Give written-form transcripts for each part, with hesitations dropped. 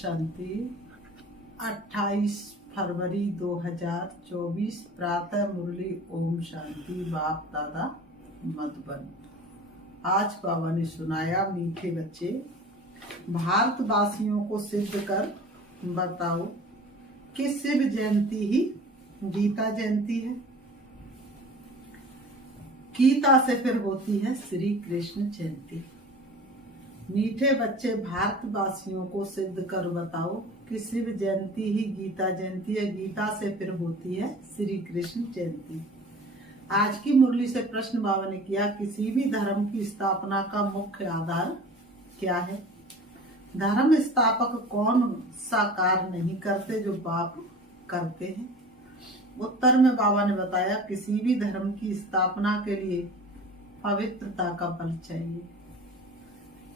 शांति। 28 फरवरी 2024 प्रातः मुरली। ओम शांति। बाप दादा मधुबन। आज बाबा ने सुनाया, मीठे बच्चे, भारतवासियों को सिद्ध कर बताओ कि शिव जयंती ही गीता जयंती है। गीता से फिर होती है श्री कृष्ण जयंती। मीठे बच्चे, भारतवासियों को सिद्ध कर बताओ कि शिव जयंती ही गीता जयंती है। गीता से फिर होती है श्री कृष्ण जयंती। आज की मुरली से प्रश्न बाबा ने किया, किसी भी धर्म की स्थापना का मुख्य आधार क्या है? धर्म स्थापक कौन सा कार्य नहीं करते जो बाप करते हैं? उत्तर में बाबा ने बताया, किसी भी धर्म की स्थापना के लिए पवित्रता का बल चाहिए।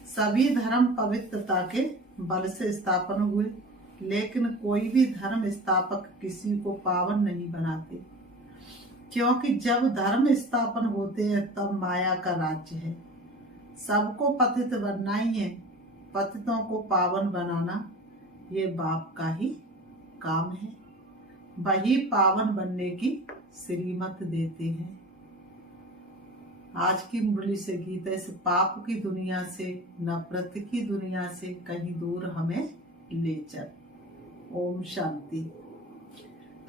सभी धर्म पवित्रता के बल से स्थापन हुए, लेकिन कोई भी धर्म स्थापक किसी को पावन नहीं बनाते, क्योंकि जब धर्म स्थापन होते हैं तब माया का राज्य है। सबको पतित बनना ही है, पतितों को पावन बनाना ये बाप का ही काम है। वही पावन बनने की श्रीमत देते हैं। आज की मुरली से गीता इस पाप की दुनिया से, नफरत की दुनिया से कहीं दूर हमें ले चल। ओम शांति।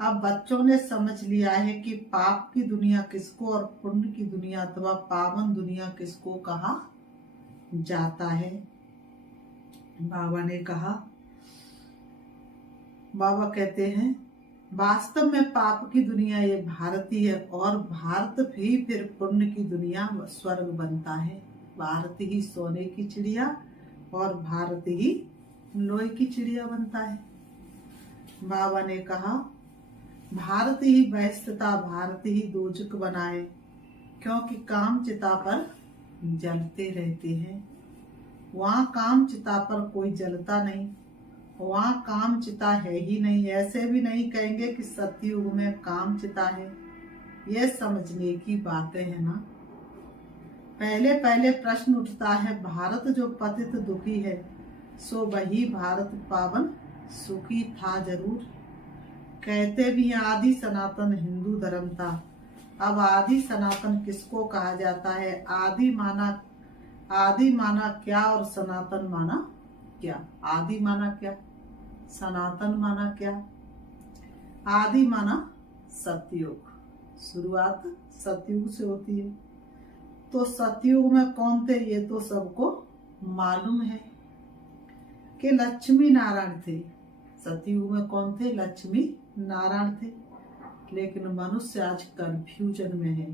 अब बच्चों ने समझ लिया है कि पाप की दुनिया किसको और पुण्य की दुनिया अथवा पावन दुनिया किसको कहा जाता है। बाबा ने कहा, बाबा कहते हैं, वास्तव में पाप की दुनिया ये भारत ही है और भारत भी फिर पुण्य की दुनिया स्वर्ग बनता है। भारत ही सोने की चिड़िया और भारत ही लोहे की चिड़िया बनता है। बाबा ने कहा, भारत ही बहिष्ठता, भारत ही दोजक बनाए, क्योंकि काम चिता पर जलते रहते हैं। वहाँ काम चिता पर कोई जलता नहीं, वहाँ काम चिता है ही नहीं। ऐसे भी नहीं कहेंगे कि सतयुग में काम चिता है। ये समझने की बातें है ना। पहले पहले प्रश्न उठता है, भारत जो पतित दुखी है, सो वही भारत पावन सुखी था जरूर। कहते भी आदि सनातन हिंदू धर्म था। अब आदि सनातन किसको कहा जाता है? आदि माना क्या और सनातन माना क्या? आदि माना क्या, सनातन माना क्या? आदि माना सतयुग, शुरुआत सतयुग से होती है। तो सतयुग में कौन थे ये तो सबको मालूम है कि लक्ष्मी नारायण थे। सतयुग में कौन थे? लक्ष्मी नारायण थे। लेकिन मनुष्य आज कंफ्यूजन में है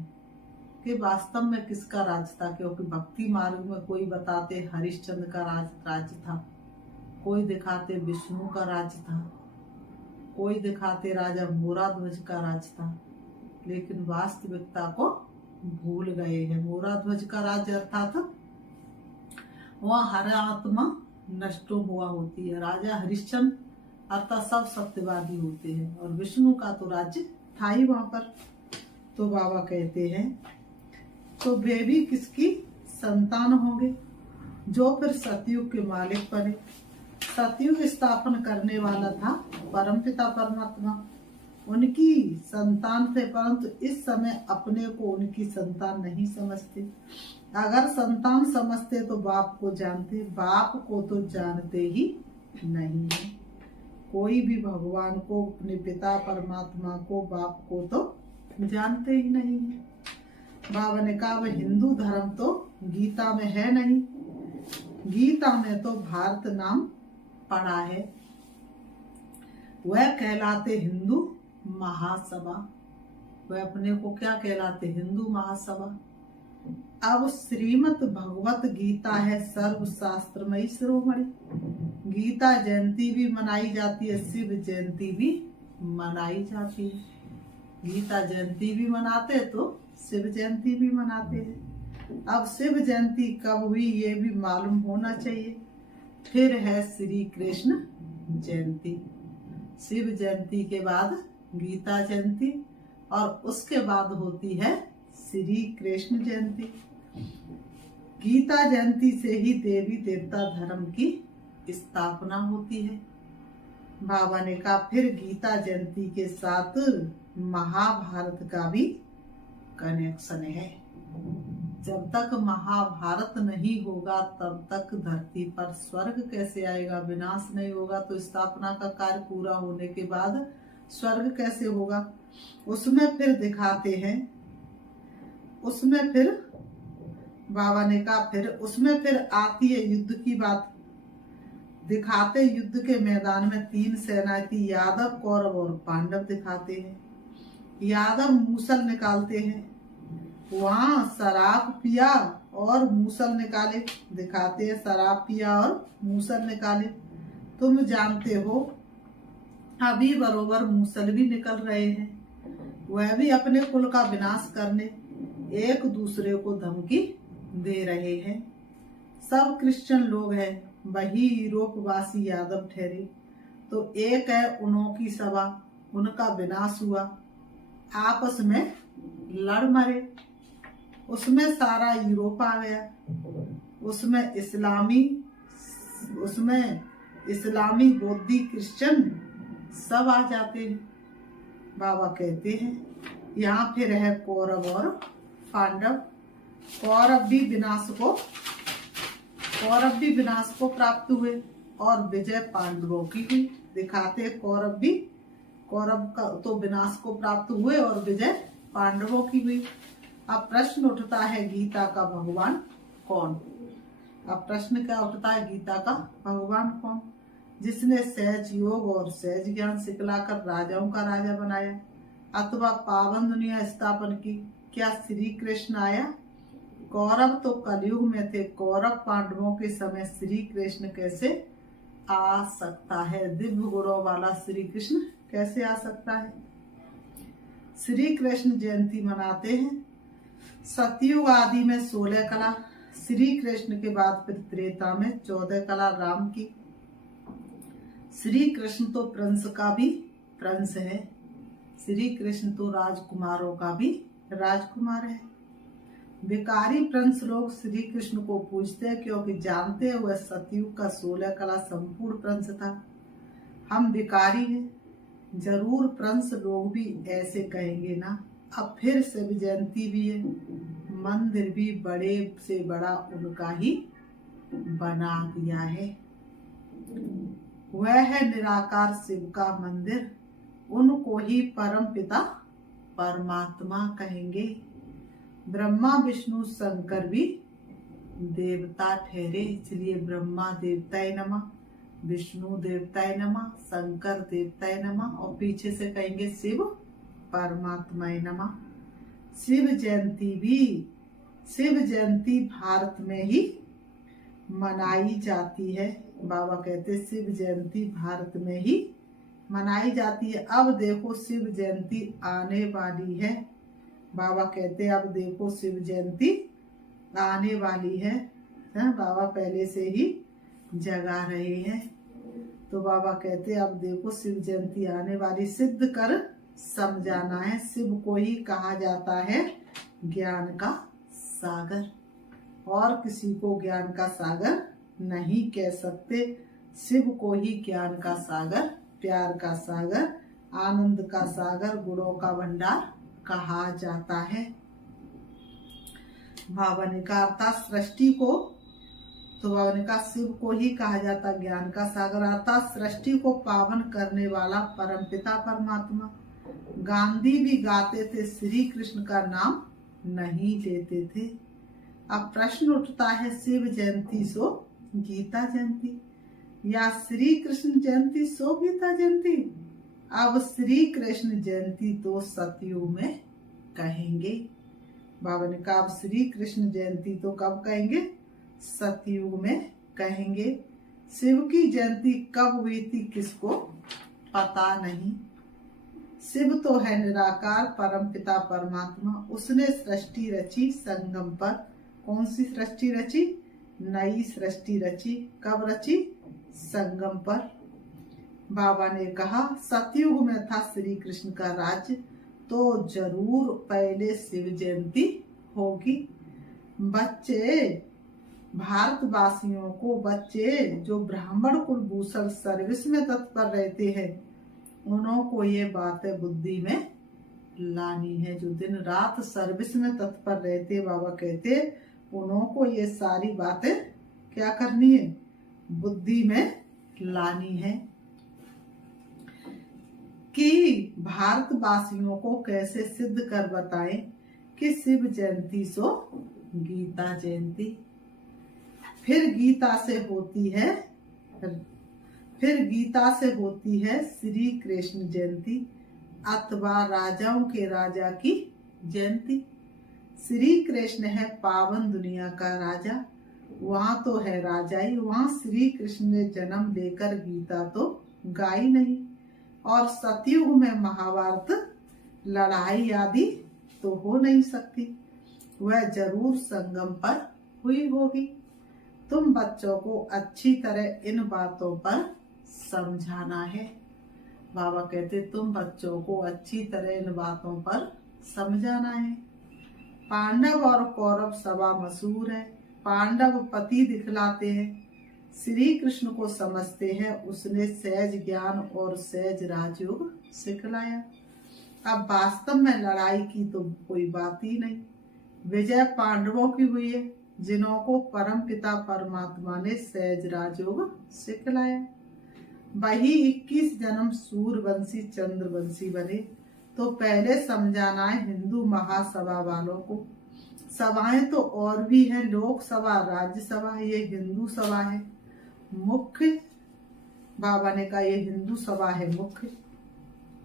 कि वास्तव में किसका राज था, क्योंकि भक्ति मार्ग में कोई बताते हरिश्चंद्र का राज था, कोई दिखाते विष्णु का राज था, कोई दिखाते राजा मोराध्वज का राज था, लेकिन वास्तविकता को भूल गए हैं। मोराध्वज का राज अर्थात वह हर आत्मा नष्टो हुआ होती है। राजा हरिश्चंद्र अर्थात सब सत्यवादी होते हैं, और विष्णु का तो राज्य था ही वहां पर। तो बाबा कहते हैं, तो वे भी किसकी संतान होंगे? जो फिर सतयुग के मालिक बने। सतयुग स्थापन करने वाला था परमपिता परमात्मा, उनकी संतान थे, परंतु इस समय अपने को उनकी संतान नहीं समझते। अगर संतान समझते तो बाप को जानते, बाप को तो जानते ही नहीं है। कोई भी भगवान को, अपने पिता परमात्मा को, बाप को तो जानते ही नहीं है। बाबा ने कहा, वह हिंदू धर्म तो गीता में है नहीं। गीता में तो भारत नाम पढ़ा है। वह कहलाते हिंदू महासभा। वह अपने को क्या कहलाते? हिंदू महासभा। अब श्रीमद् भगवत गीता है सर्वशास्त्रमयी शिरोमणि। गीता जयंती भी मनाई जाती है, शिव जयंती भी मनाई जाती है। गीता जयंती भी मनाते तो शिव जयंती भी मनाते हैं। अब शिव जयंती कब हुई ये भी मालूम होना चाहिए। फिर है श्री कृष्ण जयंती। शिव जयंती के बाद गीता जयंती और उसके बाद होती है श्री कृष्ण जयंती। गीता जयंती से ही देवी देवता धर्म की स्थापना होती है। बाबा ने कहा फिर गीता जयंती के साथ महाभारत का भी कनेक्शन है। जब तक महाभारत नहीं होगा तब तक धरती पर स्वर्ग कैसे आएगा? विनाश नहीं होगा तो स्थापना का कार्य पूरा होने के बाद स्वर्ग कैसे होगा? उसमें फिर दिखाते हैं, उसमें फिर बाबा ने कहा फिर उसमें फिर आती है युद्ध की बात। दिखाते युद्ध के मैदान में 3 सेनाएं थी, यादव, कौरव और पांडव दिखाते हैं। यादव मूसल निकालते हैं, वहां शराब पिया और मूसल निकाले। दिखाते हैं शराब पिया और मूसल निकाले। तुम जानते हो अभी बरोबर मूसल भी निकल रहे हैं, वह भी अपने कुल का विनाश करने एक दूसरे को धमकी दे रहे हैं। सब क्रिश्चियन लोग हैं, वही यूरोपवासी यादव ठहरे तो एक है उन्हों की सभा, उनका विनाश हुआ, आपस में लड़ मरे। उसमें सारा यूरोप आ गया, उसमें इस्लामी बौद्धी क्रिश्चियन सब आ जाते हैं। बाबा कहते हैं यहाँ फिर है कौरव और पांडव। कौरव भी विनाश को प्राप्त हुए और विजय पांडवों की हुई। दिखाते कौरव का तो विनाश को प्राप्त हुए और विजय पांडवों की हुई। अब प्रश्न उठता है गीता का भगवान कौन? अब प्रश्न क्या उठता है गीता का भगवान कौन? जिसने सहज योग और सहज ज्ञान सिखलाकर राजाओं का राजा बनाया अथवा पावन दुनिया स्थापन की। क्या श्री कृष्ण आया? कौरव तो कलयुग में थे, कौरव पांडवों के समय श्री कृष्ण कैसे आ सकता है? दिव्य गुणों वाला श्री कृष्ण कैसे आ सकता है? श्री कृष्ण जयंती मनाते हैं। सतयुग आदि में 16 कला, श्री कृष्ण के बाद फिर त्रेता में 14 कला राम की। श्री कृष्ण तो प्रिंस का भी प्रिंस है, श्री कृष्ण तो राजकुमारों का भी राजकुमार है। भिखारी प्रिंस लोग श्री कृष्ण को पूजते हैं क्योंकि जानते हैं वह सतयुग का 16 कला संपूर्ण प्रिंस था। हम भिखारी हैं, जरूर प्रिंस लोग भी ऐसे कहेंगे ना। अब फिर शिव जयंती भी है, मंदिर भी बड़े से बड़ा उनका ही बना दिया है। वह है निराकार शिव का मंदिर, उनको ही परम पिता परमात्मा कहेंगे। ब्रह्मा विष्णु शंकर भी देवता ठहरे, इसलिए ब्रह्मा देवताय नमः, विष्णु देवताय नमः, शंकर देवताय नमः और पीछे से कहेंगे शिव परमात्माय नमः। शिव जयंती भारत में ही मनाई जाती है। बाबा कहते शिव जयंती भारत में ही मनाई जाती है। अब देखो शिव जयंती आने वाली है। बाबा कहते अब देखो शिव जयंती आने वाली है। बाबा पहले से ही जगा रहे हैं तो बाबा कहते अब देखो शिव जयंती आने वाली। सिद्ध कर समझाना है। शिव को ही कहा जाता है ज्ञान का सागर, और किसी को ज्ञान का सागर नहीं कह सकते। शिव को ही ज्ञान का सागर, प्यार का सागर, आनंद का सागर, गुणों का भंडार कहा जाता है। बाबा ने कहा अर्थात सृष्टि को, तो बाबा ने कहा शिव को ही कहा जाता ज्ञान का सागर, अर्थात सृष्टि को पावन करने वाला परमपिता परमात्मा। गांधी भी गाते थे, श्री कृष्ण का नाम नहीं लेते थे। अब प्रश्न उठता है शिव जयंती सो गीता जयंती या श्री कृष्ण जयंती सो गीता जयंती? अब श्री कृष्ण जयंती तो सतयुग में कहेंगे। बाबा ने कहा अब श्री कृष्ण जयंती तो कब कहेंगे? सतयुग में कहेंगे। शिव की जयंती कब हुई थी किसको पता नहीं। शिव तो है निराकार परम पिता परमात्मा, उसने सृष्टि रची संगम पर। कौन सी सृष्टि रची? नई सृष्टि रची। कब रची? संगम पर। बाबा ने कहा सतयुग में था श्री कृष्ण का राज्य, तो जरूर पहले शिव जयंती होगी। बच्चे भारतवासियों को बच्चे जो ब्राह्मण कुलभूषण सर्विस में तत्पर रहते हैं, उन्हों को ये बातें बुद्धि में लानी है। जो दिन रात सर्विस में तत्पर रहते, बाबा कहते, उन्हों को ये सारी बातें क्या करनी है, बुद्धि में लानी है। कि भारतवासियों को कैसे सिद्ध कर बताएं कि शिव जयंती सो गीता जयंती, फिर गीता से होती है श्री कृष्ण जयंती अथवा राजाओं के राजा की जयंती। श्री कृष्ण है पावन दुनिया का राजा, वहां तो है राजाई, वहां श्री कृष्ण ने जन्म लेकर गीता तो गाई नहीं। और सतयुग में महाभारत लड़ाई आदि तो हो नहीं सकती, वह जरूर संगम पर हुई होगी। तुम बच्चों को अच्छी तरह इन बातों पर समझाना है। बाबा कहते, तुम बच्चों को अच्छी तरह इन बातों पर समझाना है। पांडव और कौरव सभा मशहूर है। पांडव पति दिखलाते हैं, श्री कृष्ण को समझते हैं, उसने सहज ज्ञान और सहज राजयोग सिखलाया। अब वास्तव में लड़ाई की तो कोई बात ही नहीं, विजय पांडवों की हुई है, जिन्हों को परम पिता परमात्मा ने सहज राजयोग सिखलाया। वही 21 जन्म सूर्यवंशी चंद्रवंशी बने। तो पहले समझाना है हिंदू महासभा वालों को। सभाएं तो और भी हैं, लोकसभा, राज्यसभा, ये हिंदू सभा है मुख्य। बाबा ने कहा ये हिंदू सभा है मुख्य।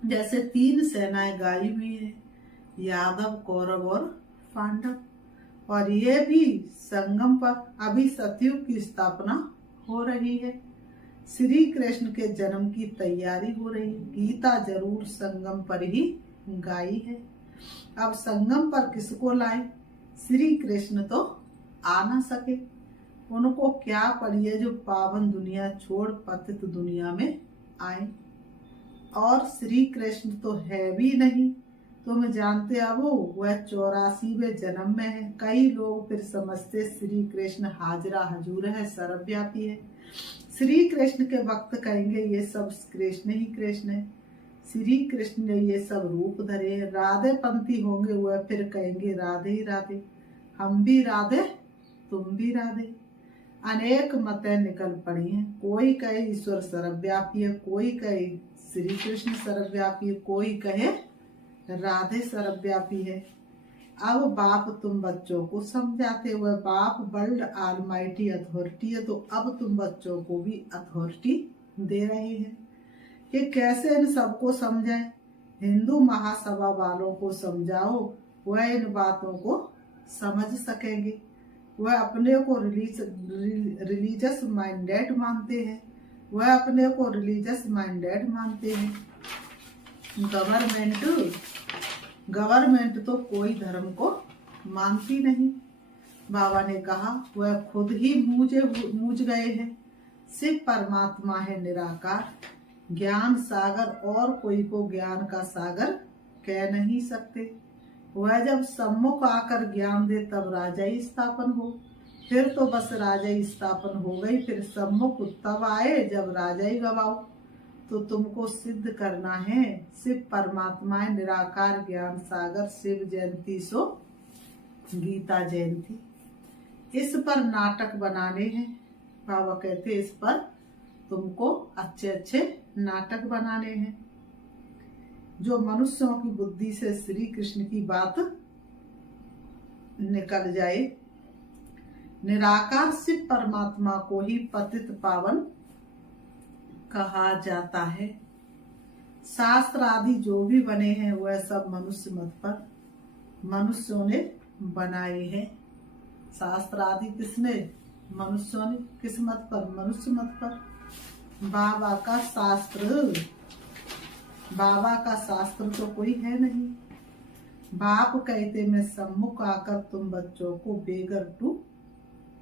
जैसे 3 सेनाएं गाई हुई है, यादव, कौरव और पांडव, और ये भी संगम पर अभी सतयुग की स्थापना हो रही है। श्री कृष्ण के जन्म की तैयारी हो रही है। गीता जरूर संगम पर ही गाई है। अब संगम पर किसको लाए? श्री कृष्ण तो आ ना सके, उनको क्या पड़ी है जो पावन दुनिया छोड़ पतित दुनिया में आए। और श्री कृष्ण तो है भी नहीं, तुम जानते अब वह 84वें जन्म में है। कई लोग फिर समझते श्री कृष्ण हाजरा हजूर है, सर्वव्यापी है। श्री कृष्ण के भक्त कहेंगे ये सब कृष्ण ही कृष्ण है, श्री कृष्ण ने ये सब रूप धरे हैं। राधे पंथी होंगे वह फिर कहेंगे राधे ही राधे, हम भी राधे तुम भी राधे। अनेक मतें निकल पड़ी हैं, कोई कहे ईश्वर सर्वव्यापी है, कोई कहे श्री कृष्ण सर्वव्यापी है, कोई कहे राधे सर्वव्यापी है। अब बाप तुम बच्चों को समझाते हुए, बाप वर्ल्ड ऑलमाइटी अथॉरिटी है, तो अब तुम बच्चों को भी अथॉरिटी दे रहे हैं कि कैसे इन सबको समझाएं। हिंदू महासभा वालों को समझाओ, वह इन बातों को समझ सकेंगे। वह अपने को रिलीजियस माइंडेड मानते हैं, वह अपने को रिलीजियस माइंडेड मानते हैं। गवर्नमेंट तो कोई धर्म को मानती नहीं। बाबा ने कहा वह खुद ही मूझ गए हैं। शिव परमात्मा है निराकार, ज्ञान सागर, और कोई को ज्ञान का सागर कह नहीं सकते। वह जब सम्मुख आकर ज्ञान दे तब राजा ही स्थापन हो, फिर तो बस राजा ही स्थापन हो गई। फिर सम्मुख तब आए जब राजा ही गवाओ। तो तुमको सिद्ध करना है शिव परमात्मा है निराकार, ज्ञान सागर, शिव जयंती सो गीता जयंती। इस पर नाटक बनाने हैं। बाबा कहते इस पर तुमको अच्छे अच्छे नाटक बनाने हैं, जो मनुष्यों की बुद्धि से श्री कृष्ण की बात निकल जाए। निराकार शिव परमात्मा को ही पतित पावन कहा जाता है। शास्त्र आदि जो भी बने हैं वह सब मनुष्य मत पर मनुष्यों ने बनाए हैं। शास्त्र आदि किसने? मनुष्यों ने। किस मत पर? मनुष्य मत पर। बाबा का शास्त्र तो कोई है नहीं। बाप कहते मैं सम्मुख आकर तुम बच्चों को बेगर टू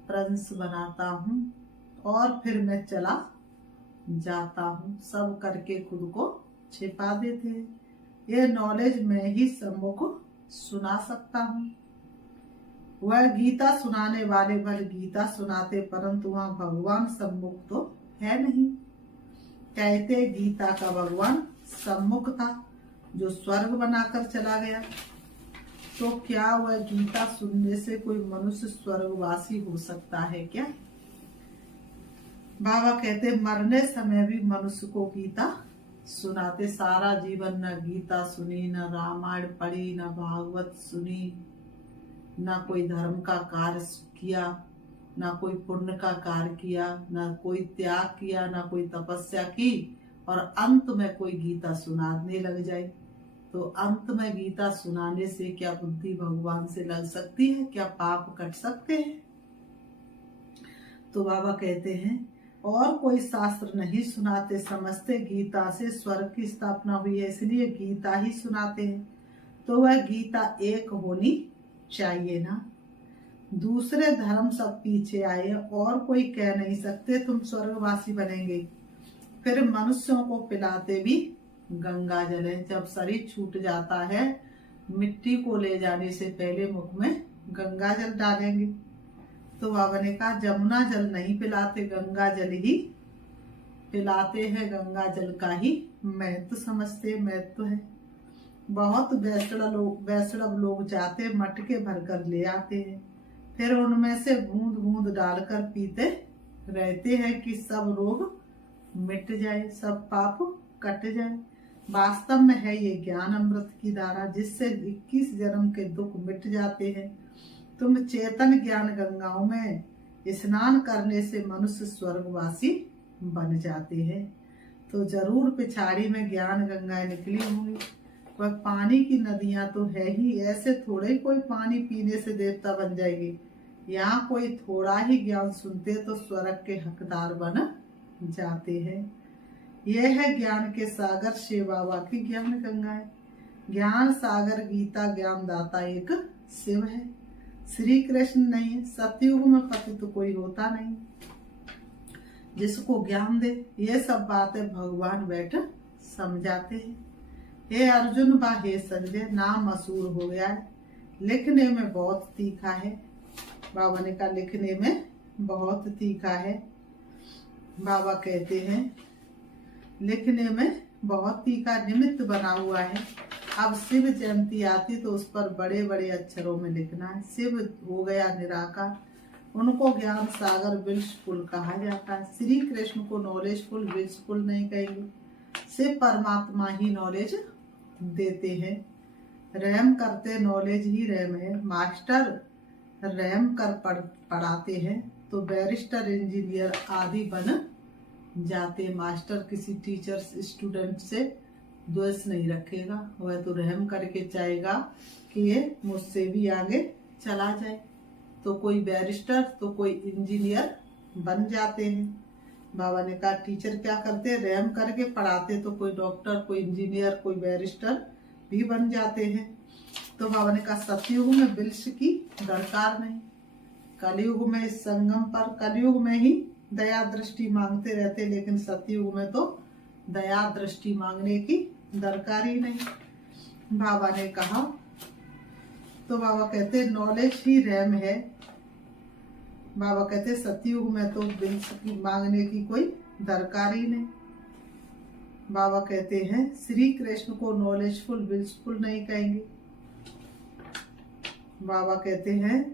प्रिंस बनाता हूँ और फिर मैं चला जाता हूँ। सब करके खुद को छिपा देते हैं। ये नॉलेज मैं ही सम्मुख सुना सकता हूँ। वह गीता सुनाने वाले भले गीता सुनाते, परंतु वहां भगवान सम्मुख तो है नहीं। कहते गीता का भगवान सम्मुख था जो स्वर्ग बनाकर चला गया। तो क्या वह गीता सुनने से कोई मनुष्य स्वर्गवासी हो सकता है क्या? बाबा कहते मरने समय भी मनुष्य को गीता सुनाते। सारा जीवन न गीता सुनी, न रामायण पढ़ी, न भागवत सुनी, न कोई धर्म का कार्य किया, न कोई पुण्य का कार्य किया, न कोई त्याग किया, न कोई तपस्या की, और अंत में कोई गीता सुनाने लग जाए। तो अंत में गीता सुनाने से क्या बुद्धि भगवान से लग सकती है? क्या पाप कट सकते हैं? तो बाबा कहते हैं और कोई शास्त्र नहीं सुनाते, समझते गीता से स्वर्ग की स्थापना हुई है, इसलिए गीता ही सुनाते हैं। तो वह गीता एक होनी चाहिए ना। दूसरे धर्म सब पीछे आए और कोई कह नहीं सकते तुम स्वर्गवासी बनेंगे। फिर मनुष्यों को पिलाते भी गंगा जल है। जब शरीर छूट जाता है, मिट्टी को ले जाने से पहले मुख में गंगा जल डालेंगे। तो बाबा ने कहा जमुना जल नहीं पिलाते, गंगा जल ही पिलाते हैं। गंगा जल का ही महत्व समझते, महत्व है। बहुत वैष्णव लोग जाते मटके भरकर ले आते हैं, फिर उनमें से बूंद बूंद डालकर पीते रहते हैं कि सब रोग मिट जाए, सब पाप कट जाए। वास्तव में है ये ज्ञान अमृत की धारा, जिससे 21 जन्म के दुख मिट जाते हैं। तुम चेतन ज्ञान गंगाओं में स्नान करने से मनुष्य स्वर्गवासी बन जाते हैं। तो जरूर पिछाड़ी में ज्ञान गंगाएं निकली होंगी। वह पानी की नदियां तो है ही, ऐसे थोड़े ही कोई पानी पीने से देवता बन जाएगी। यहाँ कोई थोड़ा ही ज्ञान सुनते तो स्वर्ग के हकदार बन जाते हैं। यह है ज्ञान के सागर शिव बाबा की ज्ञान गंगाएं। ज्ञान सागर गीता ज्ञान दाता एक शिव है, श्री कृष्ण नहीं। सतयुग में पतित तो कोई होता नहीं जिसको ज्ञान दे। ये सब बातें भगवान बैठ समझाते हैं। हे अर्जुन व हे संजय, नाम मशहूर हो गया है, लिखने में बहुत तीखा है। बाबा ने कहा लिखने में बहुत तीखा है। बाबा कहते हैं लिखने में बहुत तीखा निमित्त बना हुआ है। अब शिव जयंती आती तो उस पर बड़े बड़े अक्षरों में लिखना है। शिव हो गया निराकार, उनको ज्ञान सागर विल्सफुल कहा जाता है। श्री कृष्ण को नॉलेजफुल विल्सफुल नहीं कहेंगे। शिव परमात्मा ही नॉलेज देते हैं, रहम करते, नॉलेज ही रहम है। मास्टर रहम कर पढ़ाते हैं तो बैरिस्टर इंजीनियर आदि बन जाते। मास्टर किसी टीचर स्टूडेंट से द्वेष नहीं रखेगा, वह तो रहम करके चाहेगा कि ये मुझसे भी आगे चला जाए। तो कोई बैरिस्टर तो कोई इंजीनियर बन जाते हैं। बाबा ने कहा टीचर क्या करते, रहम करके पढ़ाते, तो कोई डॉक्टर, कोई इंजीनियर, कोई बैरिस्टर भी बन जाते हैं। तो बाबा ने कहा सतयुग में विल्स की दरकार नहीं। कलयुग में इस संगम पर, कलयुग में ही दया दृष्टि मांगते रहते, लेकिन सतयुग में तो दया दृष्टि मांगने की दरकार ही नहीं। बाबा ने कहा, तो बाबा कहते नॉलेज ही रहम है। बाबा कहते सतयुग में तो विल्स की मांगने की कोई दरकार ही नहीं। बाबा कहते हैं श्री कृष्ण को नॉलेजफुल विल्सफुल नहीं कहेंगे। बाबा कहते हैं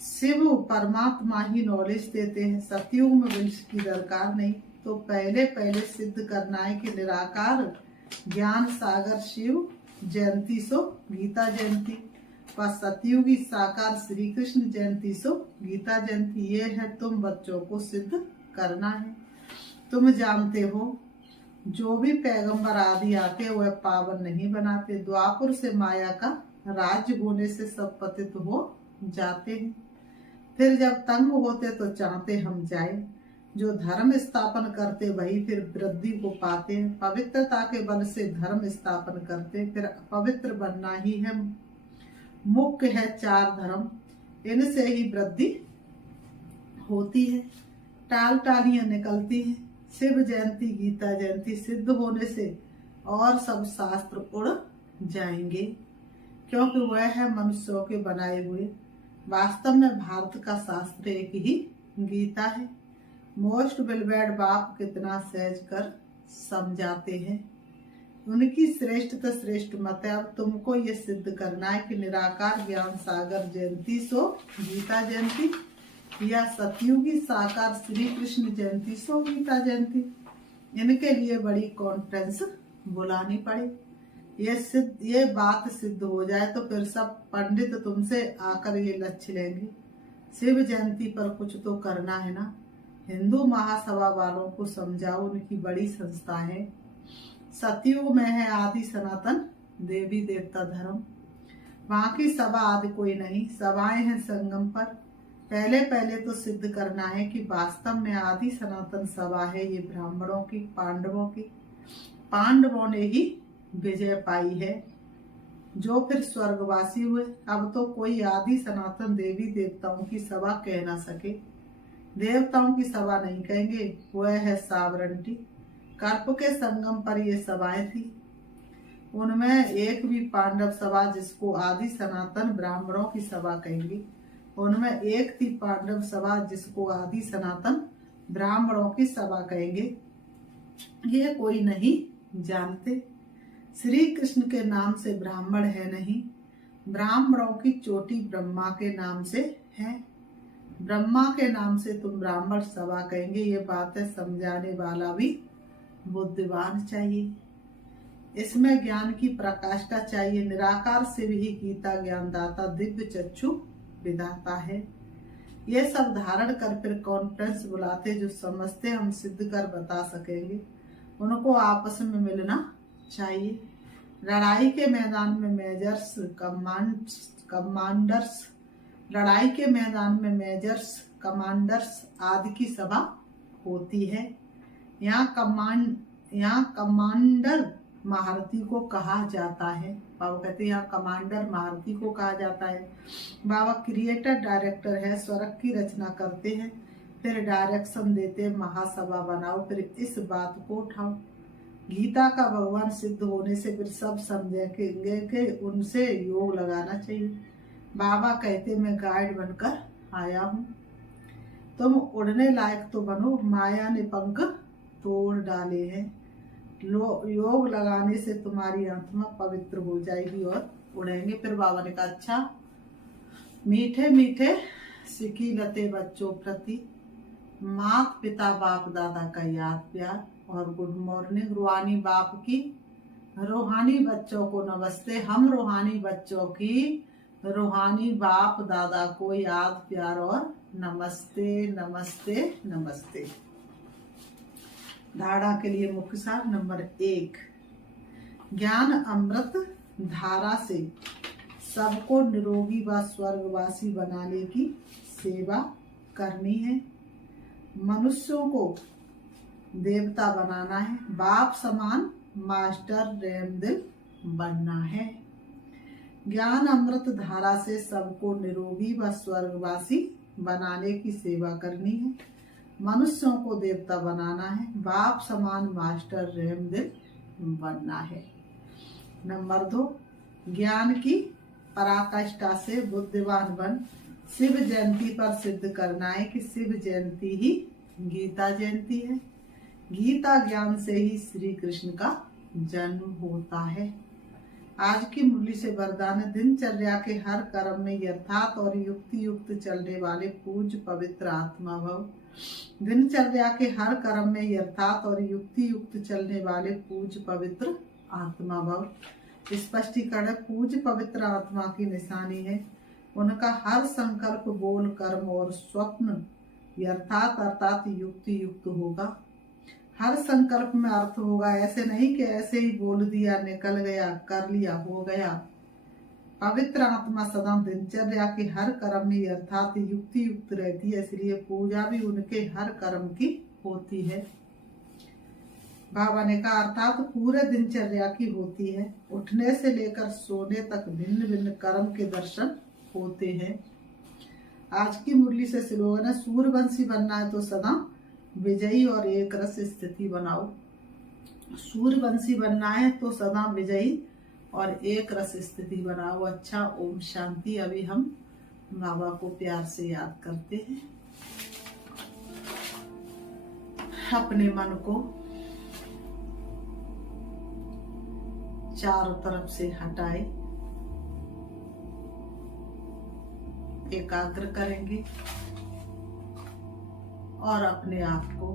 शिव परमात्मा ही नॉलेज देते हैं, सतयुग में विल्स की दरकार नहीं। तो पहले पहले सिद्ध करना है कि निराकार ज्ञान सागर शिव जयंती सो गीता जयंती, व सतयुगी साकार श्री कृष्ण जयंती सो गीता जयंती। ये है तुम बच्चों को सिद्ध करना है। तुम जानते हो जो भी पैगंबर आदि आते वह पावन नहीं बनाते। द्वापुर से माया का राज्य होने से सब पतित हो जाते हैं। फिर जब तंग होते तो चाहते हम जाए। जो धर्म स्थापन करते वही फिर वृद्धि को पाते हैं। पवित्रता के बल से धर्म स्थापन करते, फिर पवित्र बनना ही है। मुख्य है 4 धर्म, इनसे ही वृद्धि होती है, टाल टालियां निकलती हैं। शिव जयंती गीता जयंती सिद्ध होने से और सब शास्त्र उड़ जाएंगे, क्योंकि वह है मनुष्यों के बनाए हुए। वास्तव में भारत का शास्त्र एक ही गीता है। मोस्ट बिलवेड बाप कितना सहज कर समझाते हैं। उनकी श्रेष्ठ तो श्रेष्ठ मत है। अब तुमको ये सिद्ध करना है कि निराकार ज्ञान सागर जयंती सो गीता जयंती, या सतयुगी साकार श्री कृष्ण जयंती सो गीता जयंती। इनके लिए बड़ी कॉन्फ्रेंस बुलानी पड़े। ये बात सिद्ध हो जाए तो फिर सब पंडित तुमसे आकर ये लक्ष्य लेंगे। शिव जयंती पर कुछ तो करना है ना। हिंदू महासभा वालों को समझाओ, उनकी बड़ी संस्था है। सतयुग में है आदि सनातन देवी देवता धर्म। वहां की सभा आदि कोई नहीं, सभाएं हैं संगम पर। पहले पहले तो सिद्ध करना है कि वास्तव में आदि सनातन सभा है ये ब्राह्मणों की, पांडवों की। पांडवों ने ही विजय पाई है, जो फिर स्वर्गवासी हुए। अब तो कोई आदि सनातन देवी देवताओं की सभा कह ना सके। देवताओं की सभा नहीं कहेंगे, वह है सावरंटी। कर्प के संगम पर ये सभाएं थी। उनमें एक भी पांडव सभा, जिसको आदि सनातन ब्राह्मणों की सभा कहेंगे, उनमें एक थी पांडव सभा, जिसको आदि सनातन ब्राह्मणों की सभा कहेंगे। ये कोई नहीं जानते। श्री कृष्ण के नाम से ब्राह्मण है नहीं, ब्राह्मणों की चोटी ब्रह्मा के नाम से है। ब्रह्मा के नाम से तुम ब्राह्मण सभा कहेंगे, ये बातें समझाने वाला भी बुद्धिमान चाहिए। इसमें ज्ञान की प्रकाष्ठा चाहिए। निराकार से भी गीता ज्ञानदाता दिव्य चक्षु विधाता है। ये सब धारण कर फिर कॉन्फ्रेंस बुलाते, जो समझते हम सिद्ध कर बता सकेंगे। उनको आपस में मिलना चाहिए। लड़ाई के मैदान में मेजर्स कमांडर्स, लड़ाई के मैदान में मेजर्स कमांडर्स आदि की सभा होती है। यहाँ कमांडर महारथी को कहा जाता है। बाबा कहते हैं यहाँ कमांडर महारथी को कहा जाता है। बाबा क्रिएटर डायरेक्टर है, स्वर्ग की रचना करते हैं, फिर डायरेक्शन देते, महासभा बनाओ, फिर इस बात को उठाओ। गीता का भगवान सिद्ध होने से फिर सब समझेंगे कि उनसे योग लगाना चाहिए। बाबा कहते मैं गाइड बनकर आया हूँ, तुम उड़ने लायक तो बनो। माया ने पंख तोड़ डाले हैं। योग लगाने से तुम्हारी आत्मा पवित्र हो जाएगी और उड़ेंगे। फिर बाबा ने कहा अच्छा, मीठे मीठे सिकी लते बच्चों प्रति मात पिता बाप दादा का याद प्यार और गुड मॉर्निंग। रूहानी बाप की रूहानी बच्चों को नमस्ते। हम रूहानी बच्चों की रूहानी बाप दादा को याद प्यार और नमस्ते नमस्ते नमस्ते। धारणा के लिए मुख्य सार नंबर 1, ज्ञान अमृत धारा से सबको निरोगी व स्वर्गवासी बनाने की सेवा करनी है। मनुष्यों को देवता बनाना है। बाप समान मास्टर रेमदिल बनना है। ज्ञान अमृत धारा से सबको निरोगी व स्वर्गवासी बनाने की सेवा करनी है। मनुष्यों को देवता बनाना है। बाप समान मास्टर रेमदिल बनना है। नंबर 2, ज्ञान की पराकाष्ठा से बुद्धिमान बन शिव जयंती पर सिद्ध करना है कि शिव जयंती ही गीता जयंती है। गीता ज्ञान से ही श्री कृष्ण का जन्म होता है। आज की मुरली से वरदान है, दिनचर्या के हर कर्म में यथार्थ और युक्ति युक्त चलने वाले पूज्य पवित्र आत्मा भव। दिनचर्या के हर कर्म में यथार्थ और युक्ति युक्त चलने वाले पूज्य पवित्र आत्मा भव। स्पष्टीकरण, पूज्य पवित्र आत्मा की निशानी है उनका हर संकल्प, बोल, कर्म और स्वप्न यथार्थ अर्थात युक्ति युक्त होगा। हर संकल्प में अर्थ होगा। ऐसे नहीं कि ऐसे ही बोल दिया, निकल गया, कर लिया, हो गया। पवित्र आत्मा सदा दिनचर्या के हर कर्म में अर्थात युक्ति युक्त रहती है, इसलिए पूजा भी उनके हर कर्म की होती है। बाबा ने कहा अर्थात पूरे दिनचर्या की होती है। उठने से लेकर सोने तक भिन्न भिन्न कर्म के दर्शन होते हैं। आज की मुरली से स्लोगन है, सूर्यवंशी बनना है तो सदा विजयी और एक रस स्थिति बनाओ। सूर्यवंशी बनना है तो सदा विजयी और एक रस स्थिति बनाओ। अच्छा, ओम शांति। अभी हम बाबा को प्यार से याद करते हैं। अपने मन को चारों तरफ से हटाए, एकाग्र करेंगे और अपने आप को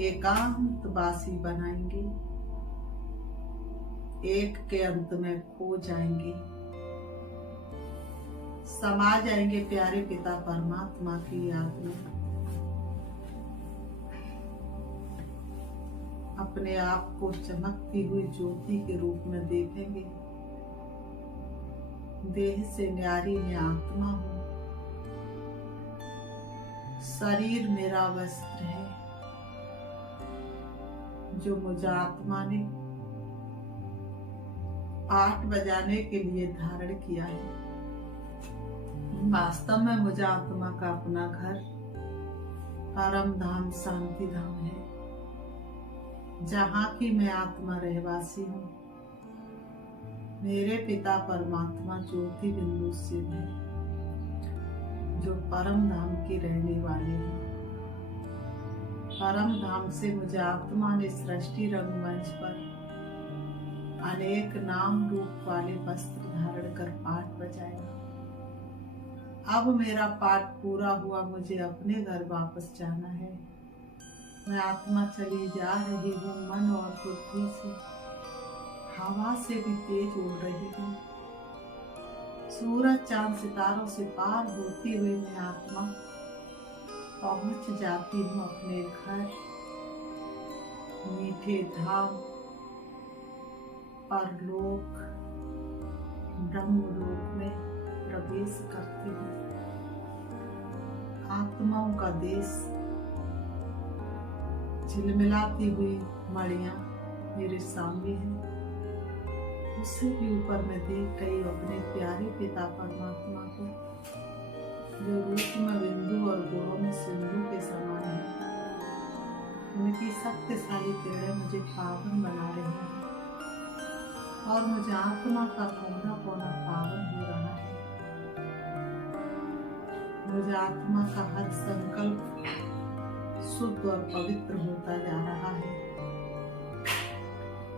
एकांतवासी बनाएंगे। एक के अंत में खो जाएंगे, समा जाएंगे प्यारे पिता परमात्मा की याद में। अपने आप को चमकती हुई ज्योति के रूप में देखेंगे। देह से न्यारी मैं आत्मा हूं, शरीर मेरा वस्त्र है जो मुझे आत्मा ने पाठ बजाने के लिए धारण किया है। वास्तव में मुझे आत्मा का अपना घर परम धाम शांति धाम है, जहाँ की मैं आत्मा रहवासी हूँ। मेरे पिता परमात्मा ज्योति बिंदु शिव है, जो परम धाम के रहने वाले हैं। परम धाम से मुझे आत्मा ने सृष्टि रंगमंच पर अनेक नाम रूप वाले वस्त्र धारण कर पाठ बजाया। अब मेरा पाठ पूरा हुआ, मुझे अपने घर वापस जाना है। मैं आत्मा चली जा रही हूँ, मन और बुद्धि से हवा से भी तेज उड़ रही हूँ। सूरज चांद सितारों से पार होती हुई मैं आत्मा पहुंच जाती हूँ अपने घर, मीठे धाम परलोक ब्रह्मलोक में प्रवेश करती हूँ। आत्माओं का देश, झिलमिलाती हुई मड़ियां मेरे सामने है। उससे भी ऊपर मैं देख गई अपने प्यारे पिता परमात्मा को, जो रूप में बिंदु और गुणों में सिंधु के समान है। उनकी शक्तिशाली किरणें मुझे पावन बना रही हैं और मुझे आत्मा का पौधा पौधा पावन हो रहा है। मुझे आत्मा का हर संकल्प शुद्ध और पवित्र होता जा रहा है।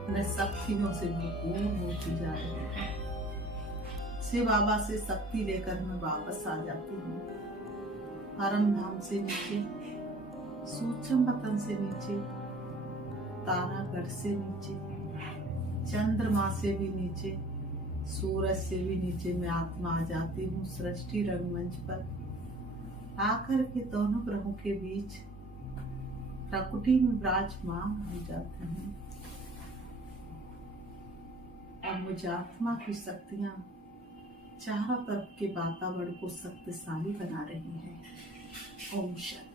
मैं शक्तियों से भरपूर होती जा रही हूँ। शिव बाबा से शक्ति लेकर मैं वापस आ जाती हूँ। परम धाम से नीचे, सूक्ष्म वतन से नीचे, तारागढ़ से नीचे, चंद्रमा से भी नीचे, सूरज से भी नीचे मैं आत्मा आ जाती हूँ। सृष्टि रंगमंच पर आकर के दोनों ग्रहों के बीच प्रकृति में विराजमान हो जाते हैं और मुझे आत्मा की शक्तियां चारों तरफ के वातावरण को शक्तिशाली बना रही हैं। ओम शांति।